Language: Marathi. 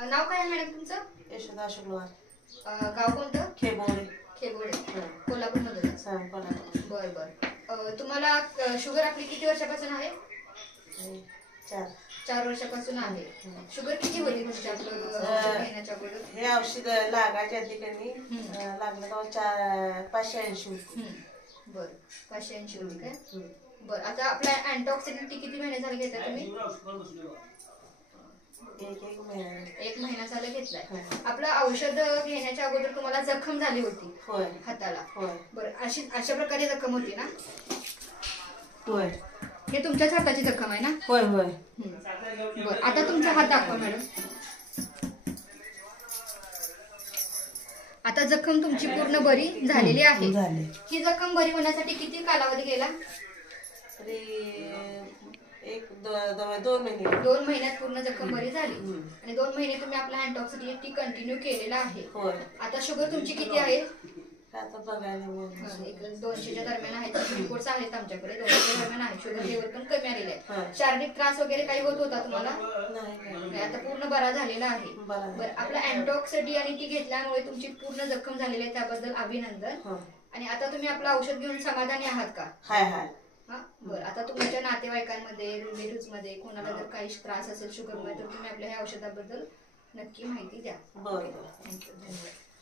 नाव काय आहे मॅडम तुमचं? यशोदा शुक्रवार. गाव कोणतं? खेबोडे. खेबोडे. कोल्हापूर मधून. बर बर. तुम्हाला शुगर आपली किती वर्षापासून आहे? 4 वर्षापासून आहे. शुगर किती होती तुमच्या औषध घेण्याच्या अगोदर? हे औषध लागायच्या आधी कधी लागलं का 580 होती. बर 580 होती काय? बर आता आपला अँटीऑक्सिडंट किती महिने झाले घेताय तुम्ही? एक महिना झाला घेतलाय. आपलं औषध घेण्याच्या अगोदर तुम्हाला जखम झाली होती हाताला? बरं अशा प्रकारे जखम होती ना? होय. हे तुमच्याच हाताची जखम आहे ना? होय होय. बरं आता तुमचा हात दाखवा मॅडम. आता जखम तुमची पूर्ण बरी झालेली आहे. ही जखम बरी होण्यासाठी किती कालावधी गेला? 2 महिने. 2 महिन्यात पूर्ण जखम बरी झाली. आणि 2 महिने तुम्ही आपला अँटीऑक्सिडंट कंटिन्यू केलेला आहे. आता शुगर तुमची किती आहे? आता बघायला 200च्या दरम्यान आहे. रिपोर्ट्स आहेत आमच्याकडे. 200च्या दरम्यान आहे. शुगर लेवल पण कमी आलेले आहे. शारीरिक त्रास वगैरे काही होत होता तुम्हाला? नाही. आता पूर्ण बरा झालेला आहे. बरं आपला अँटीऑक्सिडंट घेतल्यामुळे तुमची पूर्ण जखम झालेली आहे, त्याबद्दल अभिनंदन. आणि आता तुम्ही आपलं औषध घेऊन समाधानी आहात का? हाय. बरं आता तुमच्या नातेवाईकांमध्ये रिलेटिव्ह मध्ये कोणाला जर काही त्रास असेल शुगर मध्ये तर तुम्ही आपल्या ह्या औषधाबद्दल नक्की माहिती द्या. बरं. धन्यवाद.